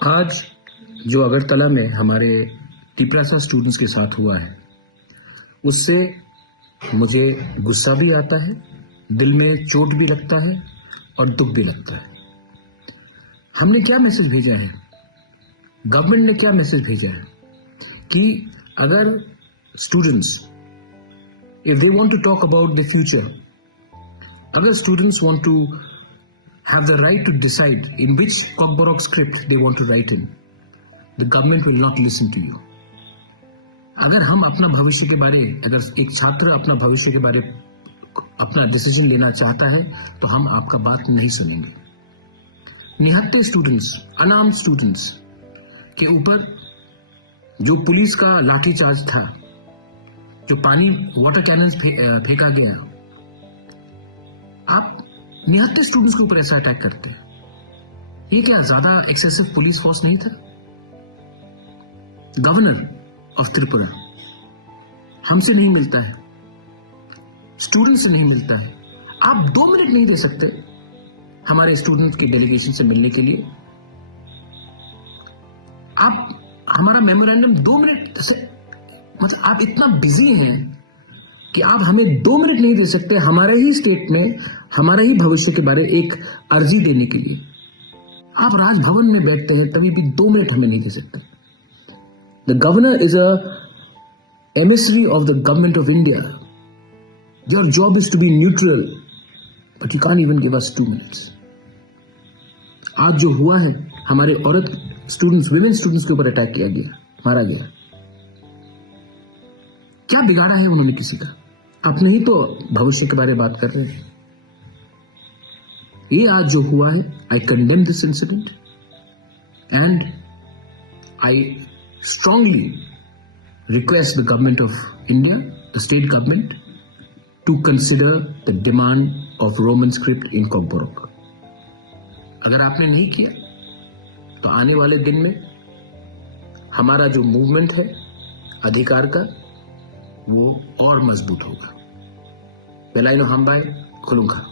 आज जो अगरतला में हमारे टिपरासा स्टूडेंट्स के साथ हुआ है, उससे मुझे गुस्सा भी आता है, दिल में चोट भी लगता है और दुख भी लगता है। हमने क्या मैसेज भेजा है, गवर्नमेंट ने क्या मैसेज भेजा है कि अगर students if they want to talk about the future, अगर students want to have the right to decide in which Kokborok script they want to write in, the government will not listen to you. अगर हम अपना भविष्य के बारे, अगर एक छात्र अपना भविष्य के बारे अपना डिसीजन लेना चाहता है तो हम आपका बात नहीं सुनेंगे। निहत्थे स्टूडेंट्स, अनार्म्ड स्टूडेंट्स के ऊपर जो पुलिस का लाठीचार्ज था, जो पानी वाटर कैनन फेंका गया, आप निहत्थे स्टूडेंट्स के ऊपर ऐसा अटैक करते हैं। ये क्या ज्यादा एक्सेसिव पुलिस फोर्स नहीं था? गवर्नर ऑफ त्रिपुरा हमसे नहीं मिलता है, स्टूडेंट्स से नहीं मिलता है। आप 2 मिनट नहीं दे सकते हमारे स्टूडेंट्स के डेलीगेशन से मिलने के लिए? आप हमारा मेमोरेंडम 2 मिनट से, मतलब आप इतना बिजी हैं कि आप हमें 2 मिनट नहीं दे सकते हमारे ही स्टेट में हमारे ही भविष्य के बारे एक अर्जी देने के लिए। आप राजभवन में बैठते हैं तभी भी 2 मिनट हमें नहीं दे सकते। The governor is a emissary of the government of India. Your job is to be neutral, but you can't even give us 2 minutes. आज जो हुआ है, हमारे औरत स्टूडेंट्स, विमेन स्टूडेंट्स के ऊपर अटैक किया गया, मारा गया। क्या बिगाड़ा है उन्होंने किसी का? अपने ही तो भविष्य के बारे में बात कर रहे हैं। ये आज जो हुआ है, I condemn this incident and I strongly request the government of India, the state government, to consider the demand of Roman script in Kokborok. अगर आपने नहीं किया तो आने वाले दिन में हमारा जो मूवमेंट है अधिकार का, वो और मजबूत होगा। बेलाइनो हमबाई खुलूंगा।